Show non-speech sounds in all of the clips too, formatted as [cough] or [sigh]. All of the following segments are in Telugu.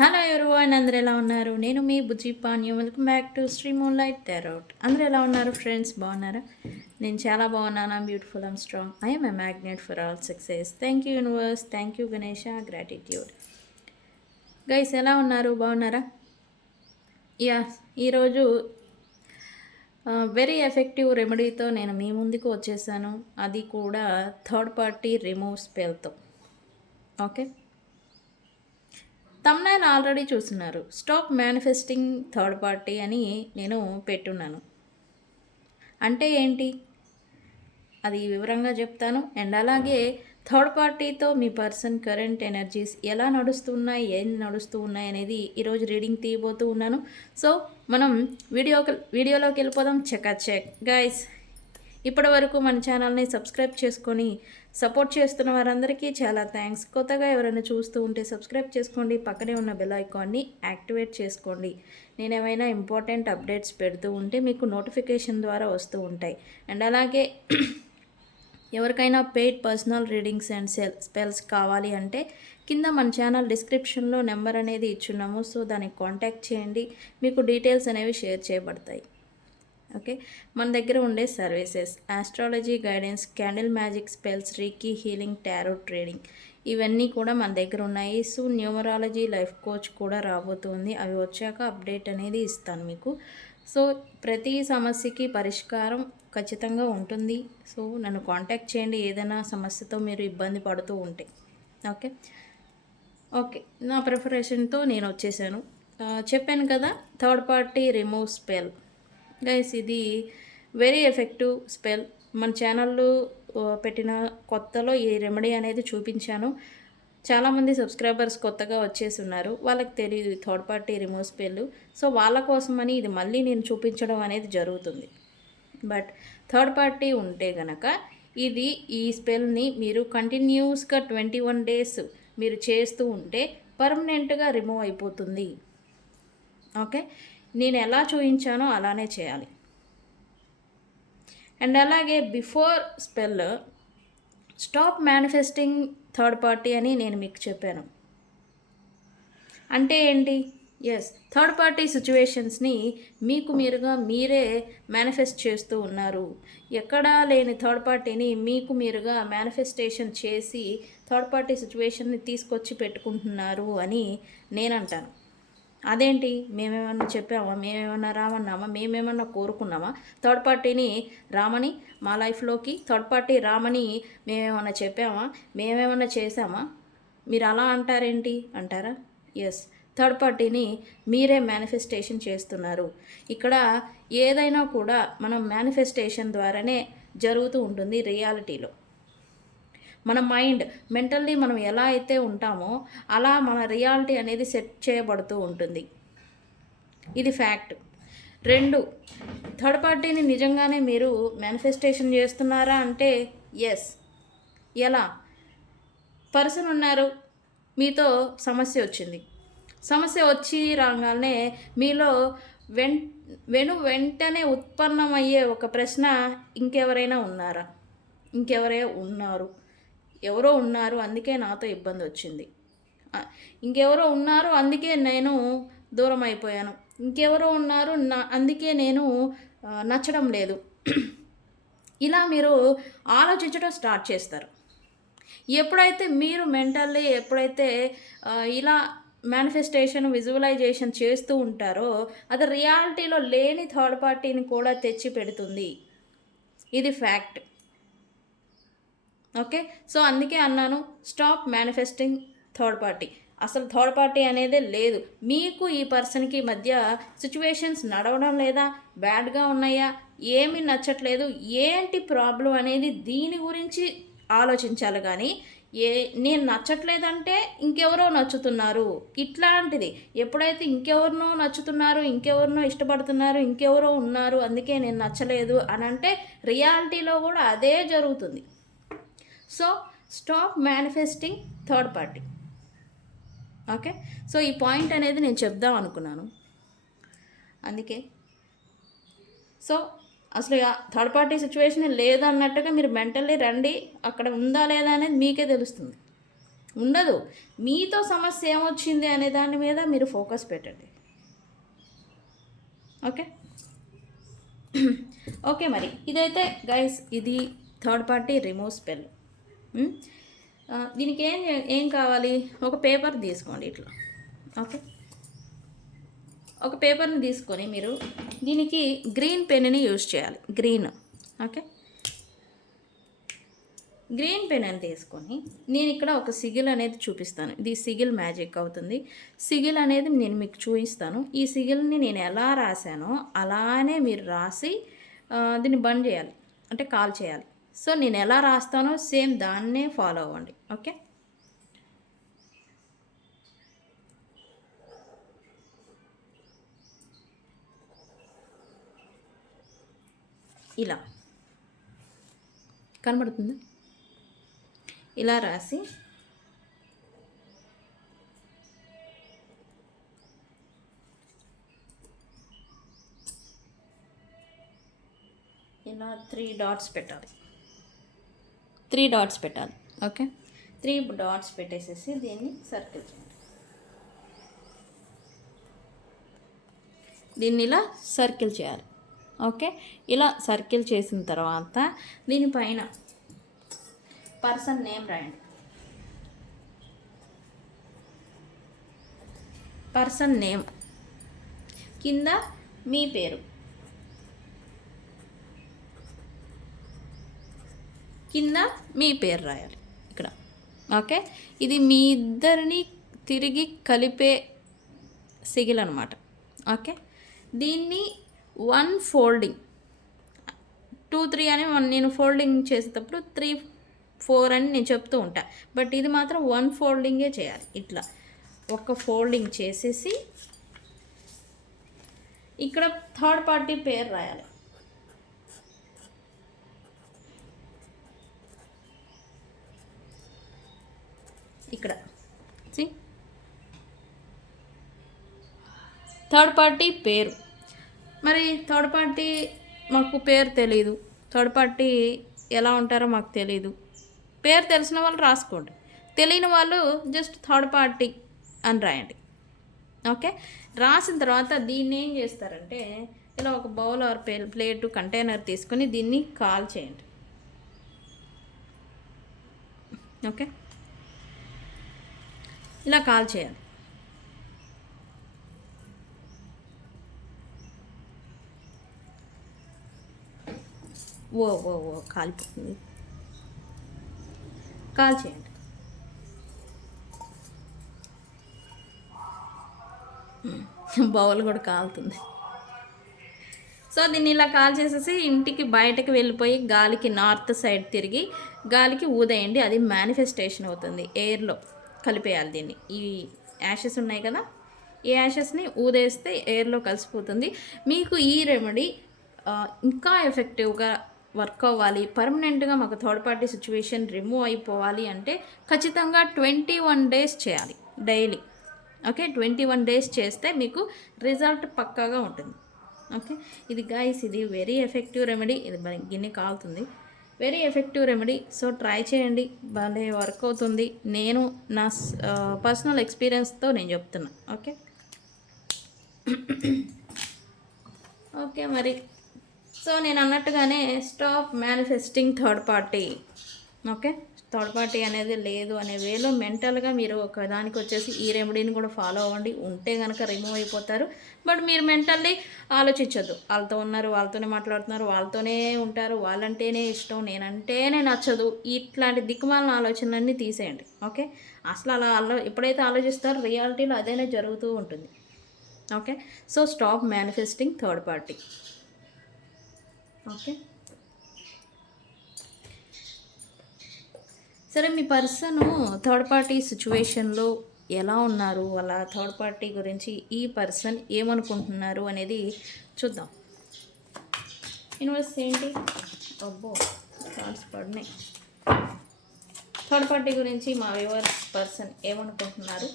హలో ఎవరివన్ అందరు ఎలా ఉన్నారు? నేను మీ Bujji పాన్యూ welcome back to Sri moon light tarot అందరు ఎలా ఉన్నారు ఫ్రెండ్స్ బాగున్నారా? నేను చాలా బాగున్నాను. I'm beautiful and strong I'm a magnet for all success thank you universe thank you Ganesha gratitude guys ఎలా ఉన్నారు? బాగున్నారా? యా ఈరోజు వెరీ ఎఫెక్టివ్ రెమెడీతో నేను మీ ముందుకు వచ్చేసాను. అది కూడా థర్డ్ పార్టీ రిమూవ్ స్పెల్తో ఓకే తమ్నైల్ ఆల్రెడీ చూస్తున్నారు. స్టాప్ మేనిఫెస్టింగ్ థర్డ్ పార్టీ అని నేను పెట్టున్నాను. అంటే ఏంటి? అది వివరంగా చెప్తాను. అండ్ అలాగే థర్డ్ పార్టీతో మీ పర్సన్ కరెంట్ ఎనర్జీస్ ఎలా నడుస్తున్నాయి ఏం నడుస్తూ ఉన్నాయి అనేది ఈరోజు రీడింగ్ తీయబోతూ ఉన్నాను. సో మనం వీడియో వీడియోలోకి వెళ్ళిపోదాం. Check check. గైస్ ఇప్పటి వరకు మన ఛానల్ని సబ్స్క్రైబ్ చేసుకొని సపోర్ట్ చేస్తున్న వారందరికీ చాలా థ్యాంక్స్. కొత్తగా ఎవరైనా చూస్తూ ఉంటే సబ్స్క్రైబ్ చేసుకోండి పక్కనే ఉన్న బెల్ ఐకాన్ని యాక్టివేట్ చేసుకోండి. నేను ఏమైనా ఇంపార్టెంట్ అప్డేట్స్ పెడుతూ ఉంటే మీకు నోటిఫికేషన్ ద్వారా వస్తూ ఉంటాయి. అండ్ అలాగే [clears throat] ఎవరికైనా paid personal readings and sell spells కావాలి అంటే కింద మన ఛానల్ డిస్క్రిప్షన్లో నెంబర్ అనేది ఇచ్చున్నాము సో దానికి కాంటాక్ట్ చేయండి. మీకు డీటెయిల్స్ అనేవి షేర్ చేయబడతాయి. ఓకే. మన దగ్గర ఉండే services astrology guidance candle magic spells reiki healing tarot trading ఇవన్నీ కూడా మన దగ్గర ఉన్నాయి. సో న్యూమరాలజీ లైఫ్ కోచ్ కూడా రాబోతుంది. అవి వచ్చాక అప్డేట్ అనేది ఇస్తాను మీకు. సో ప్రతి సమస్యకి పరిష్కారం ఖచ్చితంగా ఉంటుంది. సో నన్ను కాంటాక్ట్ చేయండి ఏదైనా సమస్యతో మీరు ఇబ్బంది పడుతూ ఉంటే. ఓకే. ఓకే. నా ప్రిపరేషన్తో నేను వచ్చేసాను. చెప్పాను కదా third party remove spell guys ఇది వెరీ ఎఫెక్టివ్ స్పెల్ మన ఛానల్లో పెట్టిన కొత్తలో ఈ రెమెడీ అనేది చూపించాను. చాలామంది సబ్స్క్రైబర్స్ కొత్తగా వచ్చేసి ఉన్నారు వాళ్ళకి తెలియదు third party remove spell so వాళ్ళ కోసమని ఇది మళ్ళీ నేను చూపించడం అనేది జరుగుతుంది. బట్ థర్డ్ పార్టీ ఉంటే గనక ఇది ఈ స్పెల్ని మీరు కంటిన్యూస్గా ట్వంటీ వన్ డేస్ మీరు చేస్తూ ఉంటే పర్మనెంట్గా రిమూవ్ అయిపోతుంది. ఓకే నేను ఎలా చూపించానో అలానే చేయాలి. అండ్ అలాగే before spell stop manifesting third party అని నేను మీకు చెప్పాను. అంటే ఏంటి? ఎస్ థర్డ్ పార్టీ సిచ్యువేషన్స్ని మీకు మీరుగా మీరే మేనిఫెస్ట్ చేస్తూ ఉన్నారు. ఎక్కడా లేని థర్డ్ పార్టీని మీకు మీరుగా మేనిఫెస్టేషన్ చేసి థర్డ్ పార్టీ సిచ్యువేషన్ని తీసుకొచ్చి పెట్టుకుంటున్నారు అని నేను అంటాను అదేంటి? మేమేమన్నా చెప్పామా? మేమేమన్నా రామన్నామా? మేమేమన్నా కోరుకున్నామా? థర్డ్ పార్టీని రామని మా లైఫ్లోకి థర్డ్ పార్టీ రామని మేమేమన్నా చెప్పామా? మేమేమన్నా చేసామా మీరు అలా అంటారేంటి? అంటారా? ఎస్ థర్డ్ పార్టీని మీరే మేనిఫెస్టేషన్ చేస్తున్నారు. ఇక్కడ ఏదైనా కూడా మనం మేనిఫెస్టేషన్ ద్వారానే జరుగుతూ ఉంటుంది రియాలిటీలో మన మైండ్ మెంటల్లీ మనం ఎలా అయితే ఉంటామో అలా మన రియాలిటీ అనేది సెట్ చేయబడుతూ ఉంటుంది. ఇది ఫ్యాక్ట్. రెండు థర్డ్ పార్టీని నిజంగానే మీరు మేనిఫెస్టేషన్ చేస్తున్నారా అంటే ఎస్ ఎలా? పర్సన్ ఉన్నారు మీతో సమస్య వచ్చింది. సమస్య వచ్చి రాగానే మీలో వెన్ వెను వెంటనే ఉత్పన్నమయ్యే ఒక ప్రశ్న ఇంకెవరైనా ఉన్నారా? ఇంకెవరే ఉన్నారు? ఎవరో ఉన్నారు అందుకే నాతో ఇబ్బంది వచ్చింది. ఇంకెవరో ఉన్నారు అందుకే నేను దూరం అయిపోయాను. ఇంకెవరో ఉన్నారు నా అందుకే నేను నచ్చడం లేదు. [clears throat] ఇలా మీరు ఆలోచించడం స్టార్ట్ చేస్తారు. ఎప్పుడైతే మీరు మెంటల్లీ ఎప్పుడైతే ఇలా మేనిఫెస్టేషన్ విజువలైజేషన్ చేస్తూ ఉంటారో అది రియాలిటీలో లేని థర్డ్ పార్టీని కూడా తెచ్చి పెడుతుంది ఇది ఫ్యాక్ట్ ఓకే? సో అందుకే అన్నాను స్టాప్ మేనిఫెస్టింగ్ థర్డ్ పార్టీ. అసలు థర్డ్ పార్టీ అనేదే లేదు. మీకు ఈ పర్సన్కి మధ్య సిచ్యువేషన్స్ నడవడం లేదా బ్యాడ్గా ఉన్నాయా ఏమీ నచ్చట్లేదు ఏంటి ప్రాబ్లం అనేది దీని గురించి ఆలోచించాలి కానీ ఏ నేను నచ్చట్లేదంటే ఇంకెవరో నచ్చుతున్నారు. ఇట్లాంటిది. ఎప్పుడైతే ఇంకెవరినో నచ్చుతున్నారు ఇంకెవరినో ఇష్టపడుతున్నారు ఇంకెవరో ఉన్నారు అందుకే నేను నచ్చలేదు అని అంటే రియాలిటీలో కూడా అదే జరుగుతుంది. So stop manifesting third party okay so ఈ పాయింట్ అనేది నేను చెప్దాం అనుకున్నాను. అందుకే. సో అసలు థర్డ్ పార్టీ సిచ్యువేషన్ లేదన్నట్టుగా మీరు మెంటల్లీ రండి. అక్కడ ఉందా లేదా అనేది మీకే తెలుస్తుంది. ఉండదు. మీతో సమస్య ఏమొచ్చింది అనే దాని మీద మీరు ఫోకస్ పెట్టండి. ఓకే ఓకే [clears throat] మరి. ఇదైతే గైస్ ఇది థర్డ్ పార్టీ రిమూవ్ స్పెల్ దీనికి ఏం ఏం కావాలి? ఒక పేపర్ తీసుకోండి ఇట్లా. ఓకే? ఒక పేపర్ని తీసుకొని మీరు దీనికి గ్రీన్ పెన్ని యూజ్ చేయాలి. గ్రీన్. ఓకే? గ్రీన్ పెన్ అని తీసుకొని నేను ఇక్కడ ఒక సిగిల్ అనేది చూపిస్తాను. ఇది సిగిల్ మ్యాజిక్ అవుతుంది. సిగిల్ అనేది నేను మీకు చూపిస్తాను. ఈ సిగిల్ని నేను ఎలా రాశానో అలానే మీరు రాసి దీన్ని బంద్ చేయాలి. అంటే కాల్ చేయాలి. సో నేను ఎలా రాస్తానో సేమ్ దాన్నే ఫాలో అవ్వండి. ఓకే? ఇలా. కనబడుతుందా? ఇలా రాసి ఇలా త్రీ డాట్స్ పెట్టాలి. త్రీ డాట్స్ పెట్టాలి. ఓకే. త్రీ డాట్స్ పెట్టేసేసి దీన్ని సర్కిల్ చేయండి. దీన్ని ఇలా సర్కిల్ చేయాలి. ఓకే? ఇలా సర్కిల్ చేసిన తర్వాత దీనిపైన పర్సన్ నేమ్ రాయండి. Person name. కింద మీ పేరు. కింద మీ పేరు రాయాలి. ఇక్కడ. ఓకే? ఇది మీ ఇద్దరిని తిరిగి కలిపే సిగిల్ అనమాట ఓకే? దీన్ని వన్ ఫోల్డింగ్. టూ త్రీ అని వన్- నేను ఫోల్డింగ్ చేసేటప్పుడు త్రీ ఫోర్ అని నేను చెప్తూ ఉంటా. బట్ ఇది మాత్రం వన్ ఫోల్డింగే చేయాలి. ఇట్లా ఒక ఫోల్డింగ్ చేసేసి ఇక్కడ థర్డ్ పార్టీ పేరు రాయాలి. ఇక్కడ. సి థర్డ్ పార్టీ పేరు. మరి థర్డ్ పార్టీ మాకు పేరు తెలియదు థర్డ్ పార్టీ ఎలా ఉంటారో మాకు తెలియదు పేరు తెలిసిన వాళ్ళు రాసుకోండి. తెలియని వాళ్ళు జస్ట్ థర్డ్ పార్టీ అని రాయండి. ఓకే రాసిన తర్వాత దీన్ని ఏం చేస్తారంటే ఇలా ఒక బౌల్ ఆర్ ప్లే ప్లేటు కంటైనర్ తీసుకొని దీన్ని కాల్ చేయండి. ఓకే ఇలా కాల్ చేయాలి. ఓ ఓ ఓ కాలిపోతుంది. కాల్ చేయండి. బౌల్ కూడా కాలుతుంది. సో దీన్ని ఇలా కాల్ చేసేసి ఇంటికి బయటకు వెళ్ళిపోయి గాలికి నార్త్ సైడ్ తిరిగి గాలికి ఊదేయండి. అది మేనిఫెస్టేషన్ అవుతుంది. ఎయిర్లో కలిపేయాలి దీన్ని. ఈ యాషెస్ ఉన్నాయి కదా? ఈ యాషెస్ని ఊదేస్తే ఎయిర్లో కలిసిపోతుంది. మీకు ఈ రెమెడీ ఇంకా ఎఫెక్టివ్గా వర్క్ అవ్వాలి. పర్మనెంట్గా మాకు థర్డ్ పార్టీ సిచ్యువేషన్ రిమూవ్ అయిపోవాలి అంటే ఖచ్చితంగా ట్వంటీ వన్ డేస్ చేయాలి daily. Okay? Twenty one days చేస్తే మీకు రిజల్ట్ పక్కాగా ఉంటుంది. ఓకే? ఇది గాయస్ ఇది వెరీ ఎఫెక్టివ్ రెమెడీ ఇది మరి గిన్నె కాలుతుంది. Very effective remedy. So try చేయండి. భలే వర్క్ అవుతుంది. నేను నా పర్సనల్ ఎక్స్పీరియన్స్తో నేను చెప్తున్నా. ఓకే? ఓకే మరి. సో నేను అన్నట్టుగానే stop manifesting third party okay? Third party అనేది లేదు అనే వేలో మెంటల్గా మీరు ఒక దానికి వచ్చేసి ఈ రెమెడీని కూడా ఫాలో అవ్వండి. ఉంటే కనుక రిమూవ్ అయిపోతారు. బట్ మీరు మెంటల్లీ ఆలోచించొద్దు. వాళ్ళతో ఉన్నారు వాళ్ళతోనే మాట్లాడుతున్నారు వాళ్ళతోనే ఉంటారు వాళ్ళంటేనే ఇష్టం నేనంటేనే నచ్చదు. ఇట్లాంటి దిక్కుమాలిన ఆలోచనలన్నీ తీసేయండి. ఓకే? అసలు అలా ఆలో ఎప్పుడైతే ఆలోచిస్తారో రియాలిటీలో అదేనే జరుగుతూ ఉంటుంది. Okay? So stop manifesting third party. Okay? సరే మీ పర్సన్ థర్డ్ పార్టీ సిచ్యువేషన్లో ఎలా ఉన్నారు? వాళ్ళ థర్డ్ పార్టీ గురించి ఈ పర్సన్ ఏమనుకుంటున్నారు అనేది చూద్దాం. యూనివర్స్ ఏంటి? అబ్బో కార్డ్స్ పడినాయి. థర్డ్ పార్టీ గురించి మా వ్యూవర్స్ పర్సన్ ఏమనుకుంటున్నారు?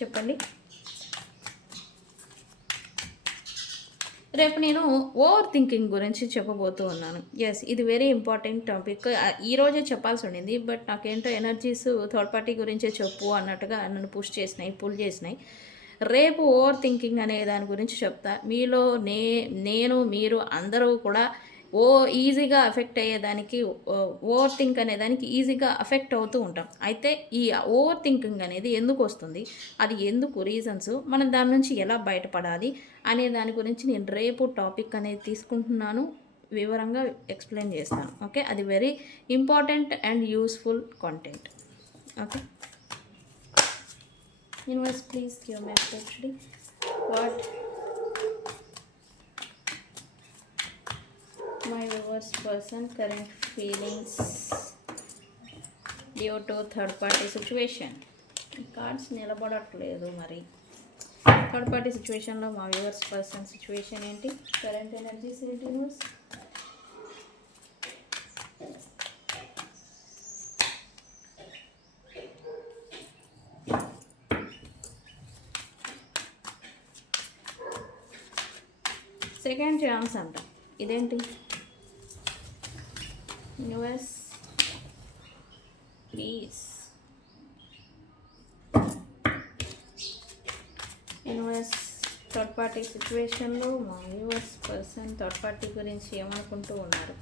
చెప్పండి. రేపు నేను ఓవర్ థింకింగ్ గురించి చెప్పబోతూ ఉన్నాను. ఎస్ ఇది వెరీ ఇంపార్టెంట్ టాపిక్ ఈరోజే చెప్పాల్సి ఉండింది బట్ నాకేంటో ఎనర్జీస్ థర్డ్ పార్టీ గురించే చెప్పు అన్నట్టుగా నన్ను పుష్ చేసినాయి పుల్ చేసినాయి. రేపు ఓవర్ థింకింగ్ అనే దాని గురించి చెప్తా. మీలో నే నేను మీరు అందరూ కూడా ఓ ఈజీగా అఫెక్ట్ అయ్యేదానికి ఓవర్ థింక్ అనేదానికి ఈజీగా అఫెక్ట్ అవుతూ ఉంటాం. అయితే ఈ ఓవర్ థింకింగ్ అనేది ఎందుకు వస్తుంది? అది ఎందుకు? రీజన్స్ మనం దాని నుంచి ఎలా బయటపడాలి అనే దాని గురించి నేను రేపు టాపిక్ అనేది తీసుకుంటున్నాను. వివరంగా ఎక్స్ప్లెయిన్ చేస్తాను. ఓకే? అది very important and useful content. Okay? Universe please give me what? My my person current feelings due to third party situation cards నిలబడట్లేదు మరి. థర్డ్ పార్టీ సిచ్యువేషన్లో మా వ్యూవర్స్ పర్సన్ సిచ్యువేషన్ ఏంటి? కరెంట్ ఎనర్జీస్ ఏంటి న్యూస్ సెకండ్ ఛాన్స్ అంట. ఇదేంటి? News please universe third party సిచ్యువేషన్లో మా యూఎస్ పర్సన్ థర్డ్ పార్టీ గురించి ఏమనుకుంటూ ఉన్నారు?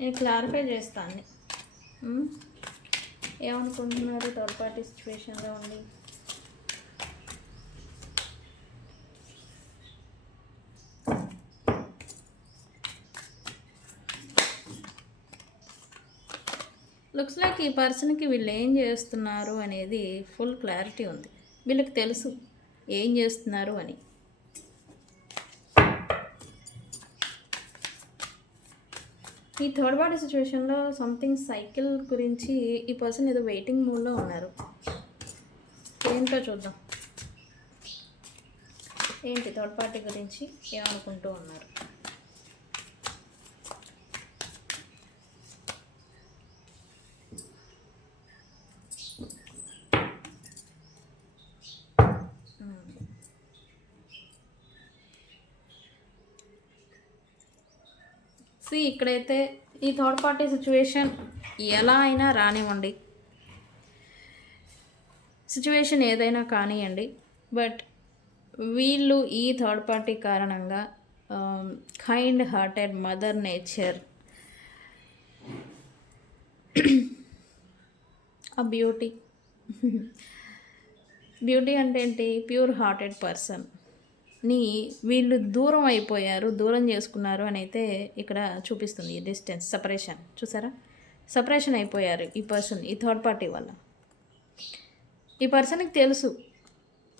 నేను క్లారిఫై చేస్తాను. ఏమనుకుంటున్నారు థర్డ్ పార్టీ సిచ్యువేషన్లో ఉండి? లుక్స్ లైక్ ఈ పర్సన్కి వీళ్ళు ఏం చేస్తున్నారు అనేది ఫుల్ క్లారిటీ ఉంది. వీళ్ళకి తెలుసు ఏం చేస్తున్నారు అని. ఈ థర్డ్ పార్టీ సిచ్యువేషన్లో సంథింగ్ సైకిల్ గురించి ఈ పర్సన్ ఏదో వెయిటింగ్ మూడ్లో ఉన్నారు. ఏంటో చూద్దాం. ఏంటి థర్డ్ పార్టీ గురించి ఏమనుకుంటూ ఉన్నారు? ఇక్కడైతే ఈ థర్డ్ పార్టీ సిచ్యువేషన్ ఎలా అయినా రానివ్వండి. సిచ్యువేషన్ ఏదైనా కానివ్వండి బట్ వీళ్ళు ఈ థర్డ్ పార్టీ కారణంగా కైండ్ హార్టెడ్ మదర్ నేచర్ ఆ బ్యూటీ బ్యూటీ అంటే ఏంటి? ప్యూర్ హార్టెడ్ పర్సన్ ని వీళ్ళు దూరం అయిపోయారు దూరం చేసుకున్నారు అని అయితే ఇక్కడ చూపిస్తుంది ఈ డిస్టెన్స్ సపరేషన్. చూసారా? సపరేషన్ అయిపోయారు ఈ పర్సన్ ఈ థర్డ్ పార్టీ వల్ల. ఈ పర్సన్కి తెలుసు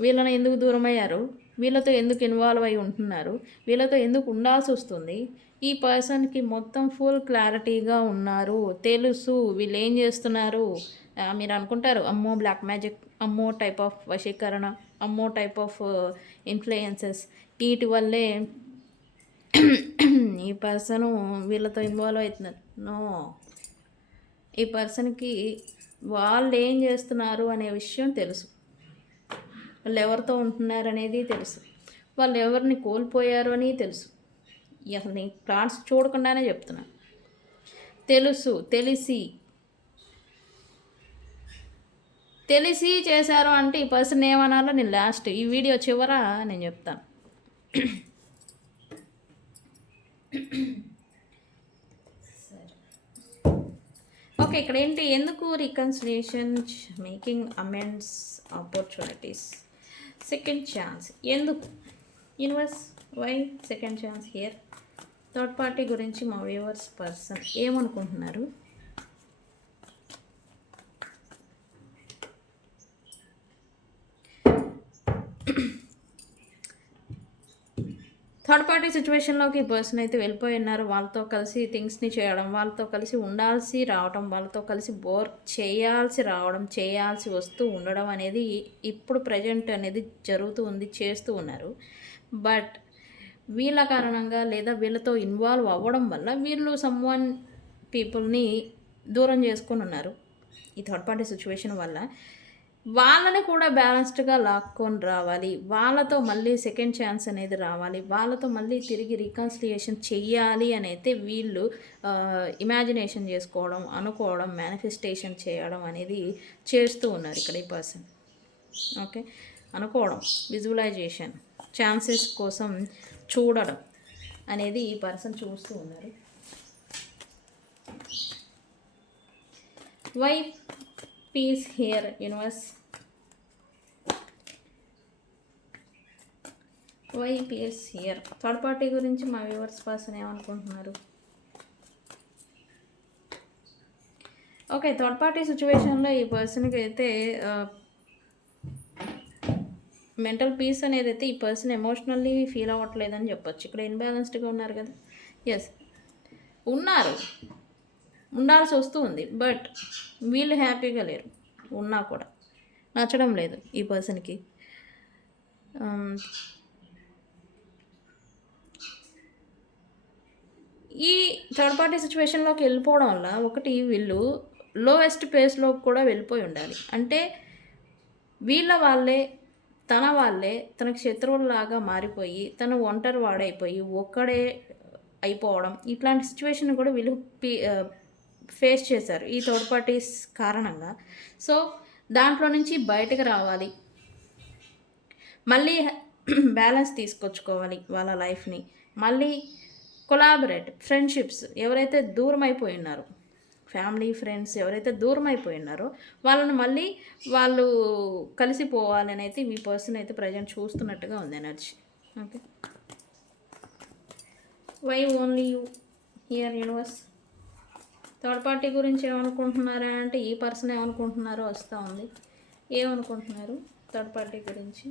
వీళ్ళని ఎందుకు దూరం అయ్యారు వీళ్ళతో ఎందుకు ఇన్వాల్వ్ అయి ఉంటున్నారు వీళ్ళతో ఎందుకు ఉండాల్సి వస్తుంది. ఈ పర్సన్కి మొత్తం ఫుల్ క్లారిటీగా ఉన్నారు తెలుసు వీళ్ళు ఏం చేస్తున్నారు. మీరు అనుకుంటారు అమ్మో బ్లాక్ మ్యాజిక్ అమ్మో టైప్ ఆఫ్ వశీకరణ. అమ్మో టైప్ ఆఫ్ ఇన్ఫ్లుయెన్సెస్ వీటి వల్లే ఈ పర్సన్ వీళ్ళతో ఇన్వాల్వ్ అవుతున్నారు. నో ఈ పర్సన్కి వాళ్ళు ఏం చేస్తున్నారు అనే విషయం తెలుసు. వాళ్ళు ఎవరితో ఉంటున్నారు అనేది తెలుసు. వాళ్ళు ఎవరిని కోల్పోయారు అని తెలుసు. అసలు నీ ప్లాన్స్ చూడకుండానే చెప్తున్నాను తెలుసు తెలిసి తెలిసి చేశారు అంటే ఈ పర్సన్ ఏమనాలో నేను లాస్ట్ ఈ వీడియో చివర నేను చెప్తాను. ఓకే ఇక్కడ ఏంటి? ఎందుకు reconciliation making amends opportunities second chance ఎందుకు? Universe why second chance here third party గురించి మా వ్యూవర్స్ పర్సన్ ఏమనుకుంటున్నారు? థర్డ్ పార్టీ సిచ్యువేషన్లోకి ఈ పర్సన్ అయితే వెళ్ళిపోయి ఉన్నారు. వాళ్ళతో కలిసి థింగ్స్ని చేయడం వాళ్ళతో కలిసి ఉండాల్సి రావడం వాళ్ళతో కలిసి బోర్ చేయాల్సి రావడం చేయాల్సి వస్తూ ఉండడం అనేది ఇప్పుడు ప్రజెంట్ అనేది జరుగుతూ ఉంది చేస్తూ ఉన్నారు. బట్ వీళ్ళ కారణంగా లేదా వీళ్ళతో ఇన్వాల్వ్ అవ్వడం వల్ల వీళ్ళు సమ్ వన్ పీపుల్ని దూరం చేసుకొని ఉన్నారు. ఈ థర్డ్ పార్టీ సిచ్యువేషన్ వల్ల వాళ్ళని కూడా బ్యాలెన్స్డ్గా లాక్కొని రావాలి. వాళ్ళతో మళ్ళీ సెకండ్ ఛాన్స్ అనేది రావాలి. వాళ్ళతో మళ్ళీ తిరిగి రికన్సిలియేషన్ చెయ్యాలి అని అయితే వీళ్ళు ఇమాజినేషన్ చేసుకోవడం అనుకోవడం మేనిఫెస్టేషన్ చేయడం అనేది చేస్తూ ఉన్నారు ఇక్కడ ఈ పర్సన్ ఓకే అనుకోవడం విజువలైజేషన్ ఛాన్సెస్ కోసం చూడడం అనేది ఈ పర్సన్ చూస్తూ ఉన్నారు. Why peace here universe why peace here third party గురించి మా వ్యూవర్స్ పర్సన్ ఏమనుకుంటున్నారు? ఓకే థర్డ్ పార్టీ సిచ్యువేషన్లో ఈ పర్సన్కి అయితే uh, మెంటల్ పీస్ అనేది అయితే ఈ పర్సన్ ఎమోషనల్లీ ఫీల్ అవ్వట్లేదని చెప్పొచ్చు. ఇక్కడ ఇన్బ్యాలెన్స్డ్గా ఉన్నారు కదా? ఎస్ ఉన్నారు. ఉండాల్సి వస్తూ ఉంది బట్ వీళ్ళు హ్యాపీగా లేరు. ఉన్నా కూడా. నచ్చడం లేదు ఈ పర్సన్కి. ఈ థర్డ్ పార్టీ సిచ్యువేషన్లోకి వెళ్ళిపోవడం వల్ల ఒకటి వీళ్ళు లోయెస్ట్ పేస్లో కూడా వెళ్ళిపోయి ఉండాలి. అంటే వీళ్ళ వాళ్ళే తన వాళ్ళే తనకు శత్రువులాగా మారిపోయి తను ఒంటరి వాడైపోయి ఒక్కడే అయిపోవడం ఇట్లాంటి సిచ్యువేషన్ కూడా వీళ్ళు ఫేస్ చేశారు ఈ థర్డ్ పార్టీస్ కారణంగా. సో దాంట్లో నుంచి బయటకు రావాలి. మళ్ళీ బ్యాలెన్స్ తీసుకొచ్చుకోవాలి వాళ్ళ లైఫ్ని. మళ్ళీ కొలాబరేట్ ఫ్రెండ్షిప్స్ ఎవరైతే దూరం అయిపోయి ఉన్నారో ఫ్యామిలీ ఫ్రెండ్స్ ఎవరైతే దూరం అయిపోయి ఉన్నారో వాళ్ళని మళ్ళీ వాళ్ళు కలిసిపోవాలని అయితే ఈ పర్సన్ అయితే ప్రజెంట్ చూస్తున్నట్టుగా ఉంది energy. Okay. Why only you here universe third party గురించి ఏమనుకుంటున్నారా అంటే ఈ పర్సన్ ఏమనుకుంటున్నారో వస్తూ ఉంది. ఏమనుకుంటున్నారు థర్డ్ పార్టీ గురించి?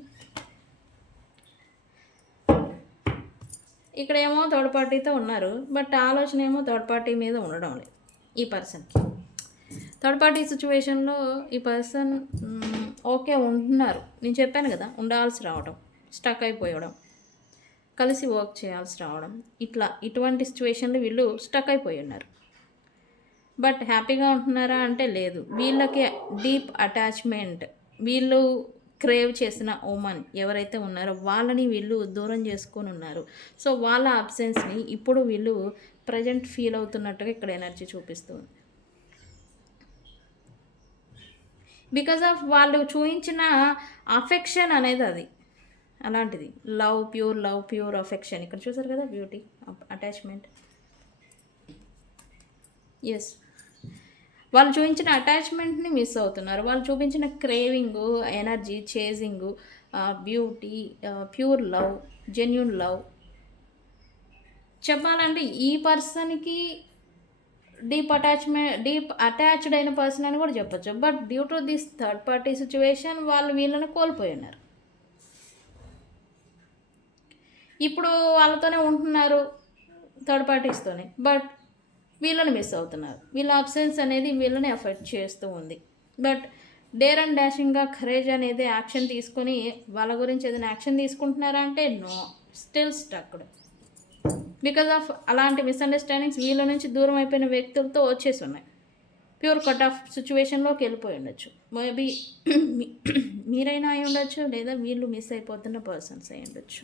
ఇక్కడ ఏమో థర్డ్ పార్టీతో ఉన్నారు బట్ ఆలోచన ఏమో థర్డ్ పార్టీ మీద ఉండడం లేదు ఈ పర్సన్కి. థర్డ్ పార్టీ సిచ్యువేషన్లో ఈ పర్సన్ ఓకే ఉంటున్నారు. నేను చెప్పాను కదా ఉండాల్సి రావడం స్టక్ అయిపోవడం కలిసి వర్క్ చేయాల్సి రావడం ఇట్లా ఇటువంటి సిచ్యువేషన్లో వీళ్ళు స్టక్ అయిపోయి ఉన్నారు. బట్ హ్యాపీగా ఉంటున్నారా అంటే లేదు. వీళ్ళకి డీప్ అటాచ్మెంట్ వీళ్ళు క్రేవ్ చేసిన ఓమన్ ఎవరైతే ఉన్నారో వాళ్ళని వీళ్ళు దూరం చేసుకొని ఉన్నారు. సో వాళ్ళ అబ్సెన్స్ని ఇప్పుడు వీళ్ళు ప్రజెంట్ ఫీల్ అవుతున్నట్టుగా ఇక్కడ ఎనర్జీ చూపిస్తుంది బికాజ్ ఆఫ్ వాళ్ళు చూపించిన అఫెక్షన్ అనేది అది. అలాంటిది. Love pure love pure affection. ఇక్కడ చూసారు కదా బ్యూటీ అటాచ్మెంట్. ఎస్ వాళ్ళు చూపించిన అటాచ్మెంట్ని మిస్ అవుతున్నారు. వాళ్ళు చూపించిన craving energy chasing beauty pure love genuine love. చెప్పాలంటే ఈ పర్సన్కి డీప్ అటాచ్మెంట్ డీప్ అటాచ్డ్ అయిన పర్సన్ అని కూడా చెప్పొచ్చు. But due to this third party situation వాళ్ళు వీళ్ళని కోల్పోయి ఉన్నారు. ఇప్పుడు వాళ్ళతోనే ఉంటున్నారు థర్డ్ పార్టీస్తోనే బట్ వీళ్ళని మిస్ అవుతున్నారు. వీళ్ళ అబ్సెన్స్ అనేది వీళ్ళని ఎఫెక్ట్ చేస్తూ ఉంది. బట్ డేర్ అండ్ డాషింగ్గా ఖరేజ్ అనేది యాక్షన్ తీసుకొని వాళ్ళ గురించి ఏదైనా యాక్షన్ తీసుకుంటున్నారా అంటే no still stucked because of అలాంటి మిస్అండర్స్టాండింగ్స్ వీళ్ళ నుంచి దూరం అయిపోయిన వ్యక్తులతో వచ్చేసి ఉన్నాయి. ప్యూర్ కట్ ఆఫ్ సిచ్యువేషన్లోకి వెళ్ళిపోయి ఉండొచ్చు. మేబీ [clears throat] మీరైనా అయి ఉండొచ్చు లేదా వీళ్ళు మిస్ అయిపోతున్న పర్సన్స్ అయి ఉండొచ్చు.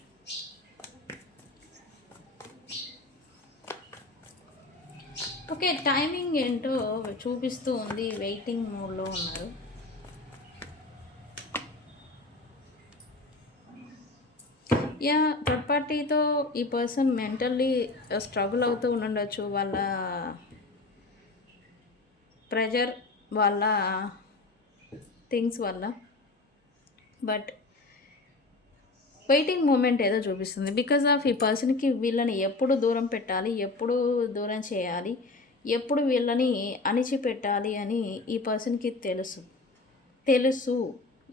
ఓకే టైమింగ్ ఏంటో చూపిస్తూ ఉంది వెయిటింగ్ మోడ్లో ఉన్నారు. యా థర్డ్ పార్టీతో ఈ పర్సన్ మెంటల్లీ స్ట్రగుల్ అవుతూ ఉండొచ్చు. వాళ్ళ ప్రెజర్ వాళ్ళ థింగ్స్ వల్ల. బట్ వెయిటింగ్ మూమెంట్ ఏదో చూపిస్తుంది. బికాజ్ ఆఫ్ ఈ పర్సన్కి వీళ్ళని ఎప్పుడు దూరం పెట్టాలి ఎప్పుడు దూరం చేయాలి ఎప్పుడు వీళ్ళని అణిచిపెట్టాలి అని ఈ పర్సన్కి తెలుసు. తెలుసు.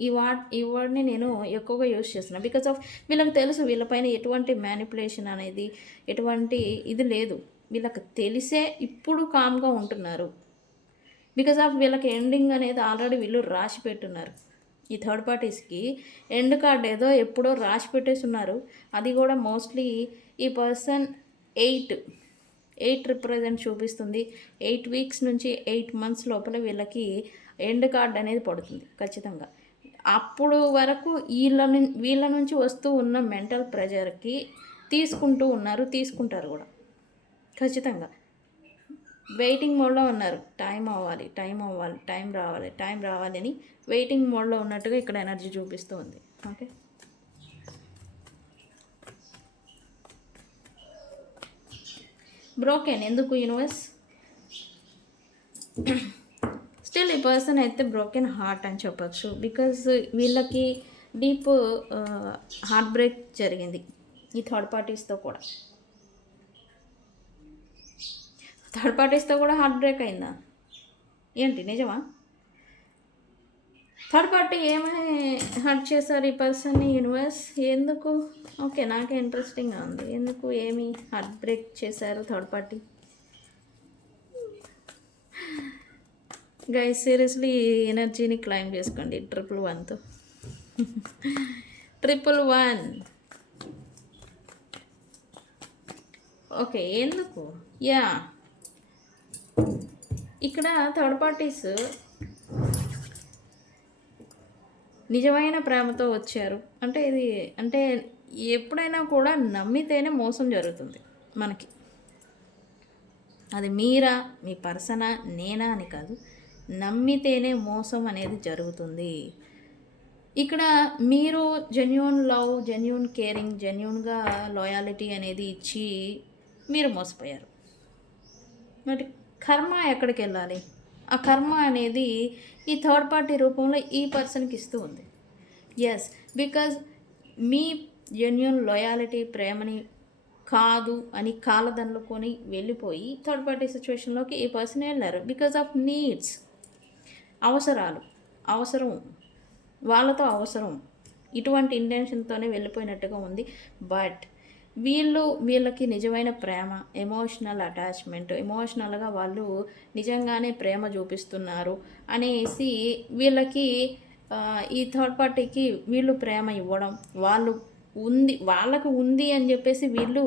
ఈ వర్డ్ ఈ వర్డ్ని నేను ఎక్కువగా యూస్ చేస్తున్నాను బికాజ్ ఆఫ్ వీళ్ళకి తెలుసు వీళ్ళపైన ఎటువంటి మ్యానిపులేషన్ అనేది ఎటువంటి ఇది లేదు. వీళ్ళకి తెలిసే ఇప్పుడు కామ్గా ఉంటున్నారు. బికాజ్ ఆఫ్ వీళ్ళకి ఎండింగ్ అనేది ఆల్రెడీ వీళ్ళు రాసి పెట్టున్నారు. ఈ థర్డ్ పార్టీస్కి ఎండ్ కార్డ్ ఏదో ఎప్పుడో రాసి పెట్టేసి ఉన్నారు అది కూడా మోస్ట్లీ ఈ పర్సన్ ఎయిట్ ఎయిట్ రిప్రజెంట్ చూపిస్తుంది. ఎయిట్ వీక్స్ నుంచి ఎయిట్ మంత్స్ లోపల వీళ్ళకి ఎండ్ కార్డ్ అనేది పడుతుంది ఖచ్చితంగా. అప్పుడు వరకు వీళ్ళ వీళ్ళ నుంచి వస్తూ ఉన్న మెంటల్ ప్రెజర్కి తీసుకుంటూ ఉన్నారు తీసుకుంటారు కూడా. ఖచ్చితంగా. వెయిటింగ్ మోడ్లో ఉన్నారు. టైం అవ్వాలి టైం అవ్వాలి టైం రావాలి టైం రావాలి అని వెయిటింగ్ మోడ్లో ఉన్నట్టుగా ఇక్కడ ఎనర్జీ చూపిస్తూ ఉంది. ఓకే? బ్రోకెన్ ఎందుకు యూనివర్స్ స్టిల్ ఈ పర్సన్ అయితే బ్రోకెన్ హార్ట్ అని చెప్పొచ్చు. బికాజ్ వీళ్ళకి డీప్ హార్ట్ బ్రేక్ జరిగింది. ఈ థర్డ్ పార్టీస్తో కూడా. థర్డ్ పార్టీస్తో కూడా హార్ట్ బ్రేక్ అయిందా? ఏంటి నిజమా? థర్డ్ పార్టీ ఏమై హర్ట్ చేశారు ఈ పర్సన్ని యూనివర్స్ ఎందుకు? ఓకే నాకే ఇంట్రెస్టింగ్గా ఉంది. ఎందుకు ఏమి హార్ట్ బ్రేక్ చేశారు థర్డ్ పార్టీ గైస్ సీరియస్లీ ఎనర్జీని క్లైమ్ చేసుకోండి. ట్రిపుల్ వన్తో ట్రిపుల్ వన్ ఓకే ఎందుకు? యా ఇక్కడ థర్డ్ పార్టీస్ నిజమైన ప్రేమతో వచ్చారు. అంటే ఇది అంటే ఎప్పుడైనా కూడా నమ్మితేనే మోసం జరుగుతుంది మనకి. అది మీరా మీ పర్సనా నేనా అని కాదు. నమ్మితేనే మోసం అనేది జరుగుతుంది. ఇక్కడ మీరు జెన్యున్ లవ్ జెన్యున్ కేరింగ్ జెన్యున్గా లాయాలిటీ అనేది ఇచ్చి మీరు మోసపోయారు. మరి కర్మ ఎక్కడికి వెళ్ళాలి? ఆ కర్మ అనేది ఈ థర్డ్ పార్టీ రూపంలో ఈ పర్సన్కి ఇస్తూ ఉంది. ఎస్ బికాజ్ మీ జెన్యున్ లాయాలిటీ ప్రేమని కాదు అని కాలదన్నుకొని వెళ్ళిపోయి థర్డ్ పార్టీ సిచ్యువేషన్లోకి ఈ పర్సన్ వెళ్ళారు బికాజ్ ఆఫ్ నీడ్స్ అవసరాలు అవసరం వాళ్ళతో అవసరం ఇటువంటి ఇంటెన్షన్తోనే వెళ్ళిపోయినట్టుగా ఉంది. బట్ వీళ్ళు వీళ్ళకి నిజమైన ప్రేమ ఎమోషనల్ అటాచ్మెంట్ ఎమోషనల్గా వాళ్ళు నిజంగానే ప్రేమ చూపిస్తున్నారు అనేసి వీళ్ళకి ఈ థర్డ్ పార్టీకి వీళ్ళు ప్రేమ ఇవ్వడం వాళ్ళు ఉంది వాళ్ళకు ఉంది అని చెప్పేసి వీళ్ళు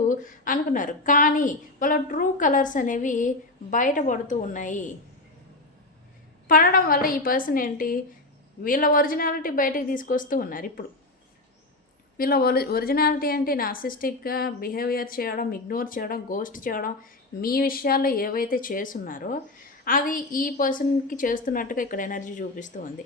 అనుకున్నారు. కానీ వాళ్ళ ట్రూ కలర్స్ అనేవి బయటపడుతూ ఉన్నాయి. పడడం వల్ల ఈ పర్సన్ ఏంటి? వీళ్ళ ఒరిజినాలిటీ బయటకు తీసుకొస్తూ ఉన్నారు ఇప్పుడు. వీళ్ళ ఒరి ఒరిజినాలిటీ అంటే నాసిస్టిక్గా బిహేవియర్ చేయడం ఇగ్నోర్ చేయడం గోస్ట్ చేయడం మీ విషయాల్లో ఏవైతే చేస్తున్నారో అది ఈ పర్సన్కి చేస్తున్నట్టుగా ఇక్కడ ఎనర్జీ చూపిస్తూ ఉంది.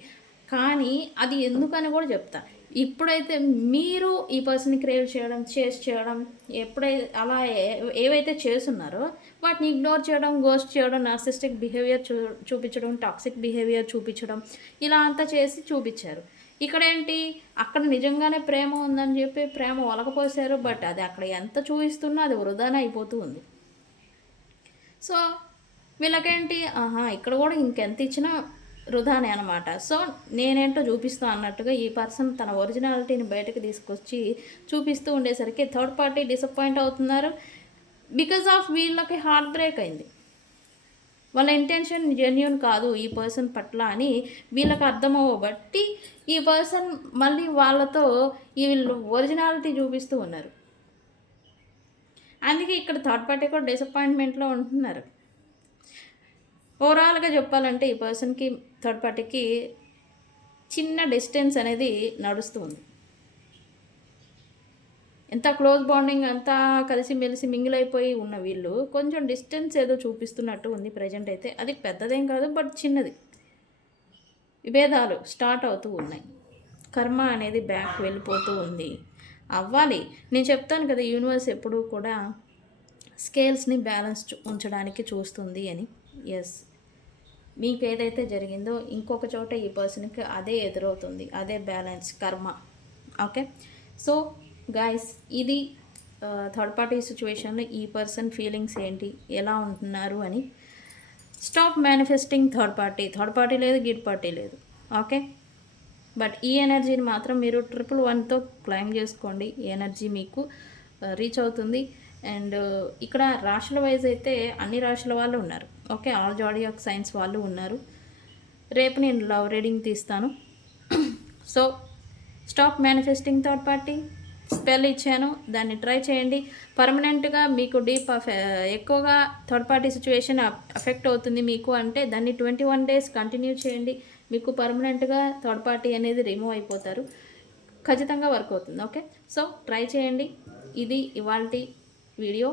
కానీ అది ఎందుకని కూడా చెప్తా. ఇప్పుడైతే మీరు ఈ పర్సన్ని క్రియేట్ చేయడం చేసి చేయడం ఎప్పుడైతే అలా ఏ- ఏవైతే చేస్తున్నారో వాటిని ఇగ్నోర్ చేయడం గోస్ట్ చేయడం నార్సిస్టిక్ బిహేవియర్ చూ చూపించడం టాక్సిక్ బిహేవియర్ చూపించడం ఇలా అంతా చేసి చూపించారు. ఇక్కడ ఏంటి అక్కడ నిజంగానే ప్రేమ ఉందని చెప్పి ప్రేమ ఒలకపోసారు బట్ అది అక్కడ ఎంత చూపిస్తున్నా అది వృధానే అయిపోతూ ఉంది. సో వీళ్ళకేంటి? ఆహా ఇక్కడ కూడా ఇంకెంత ఇచ్చినా వృధానే అనమాట సో నేనేంటో చూపిస్తాను అన్నట్టుగా ఈ పర్సన్ తన ఒరిజినాలిటీని బయటకు తీసుకొచ్చి చూపిస్తూ ఉండేసరికి థర్డ్ పార్టీ డిసప్పాయింట్ అవుతున్నారు. బికాజ్ ఆఫ్ వీళ్ళకి హార్ట్ బ్రేక్ అయింది. వాళ్ళ ఇంటెన్షన్ జెన్యున్ కాదు ఈ పర్సన్ పట్ల అని వీళ్ళకి అర్థమవ్వబట్టి ఈ పర్సన్ మళ్ళీ వాళ్ళతో వీళ్ళు ఒరిజినాలిటీ చూపిస్తూ ఉన్నారు. అందుకే ఇక్కడ థర్డ్ పార్టీ కూడా డిసప్పాయింట్మెంట్లో ఉంటున్నారు. ఓవరాల్గా చెప్పాలంటే ఈ పర్సన్కి థర్డ్ పార్టీకి చిన్న డిస్టెన్స్ అనేది నడుస్తూ ఉంది ఎంత క్లోజ్ బాండింగ్ అంతా కలిసి మెలిసి మింగిల్ అయిపోయి ఉన్న వీళ్ళు కొంచెం డిస్టెన్స్ ఏదో చూపిస్తున్నట్టు ఉంది ప్రజెంట్ అయితే. అది పెద్దదేం కాదు బట్ చిన్నది. విభేదాలు స్టార్ట్ అవుతూ ఉన్నాయి. కర్మ అనేది బ్యాక్ వెళ్ళిపోతూ ఉంది. అవ్వాలి. నేను చెప్తాను కదా యూనివర్స్ ఎప్పుడూ కూడా స్కేల్స్ని బ్యాలెన్స్ చూ- ఉంచడానికి చూస్తుంది అని. ఎస్ మీకు ఏదైతే జరిగిందో ఇంకొక చోట ఈ పర్సన్కి అదే ఎదురవుతుంది. అదే balance karma. Okay so guys ఇది థర్డ్ పార్టీ సిచ్యువేషన్లో ఈ పర్సన్ ఫీలింగ్స్ ఏంటి? ఎలా ఉంటున్నారు అని. Stop manifesting third party third party లేదు గిడ్ పార్టీ లేదు. ఓకే బట్ ఈ ఎనర్జీని మాత్రం మీరు ట్రిపుల్ వన్తో క్లైమ్ చేసుకోండి. ఈ ఎనర్జీ మీకు రీచ్ అవుతుంది. అండ్ ఇక్కడ రాశుల వైజ్ అయితే అన్ని రాశుల వాళ్ళు ఉన్నారు. ఓకే ఆల్ జాడియాక్ సైన్స్ వాళ్ళు ఉన్నారు. రేపు నేను లవ్ రీడింగ్ తీస్తాను. So stop manifesting third party spell ఇచ్చాను. దాన్ని ట్రై చేయండి. పర్మనెంట్గా మీకు డీప్ ఎక్కువగా థర్డ్ పార్టీ సిచ్యువేషన్ అఫెక్ట్ అవుతుంది మీకు అంటే దాన్ని ట్వంటీ వన్ డేస్ కంటిన్యూ చేయండి. మీకు పర్మనెంట్గా థర్డ్ పార్టీ అనేది రిమూవ్ అయిపోతారు. ఖచ్చితంగా వర్క్ అవుతుంది. ఓకే సో ట్రై చేయండి. ఇది ఇవాళ వీడియో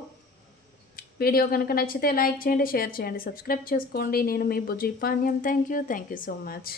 వీడియో కనుక నచ్చితే లైక్ చేయండి షేర్ చేయండి సబ్స్క్రైబ్ చేసుకోండి. నేను మీ Bujji Panyam. Thank you thank you so much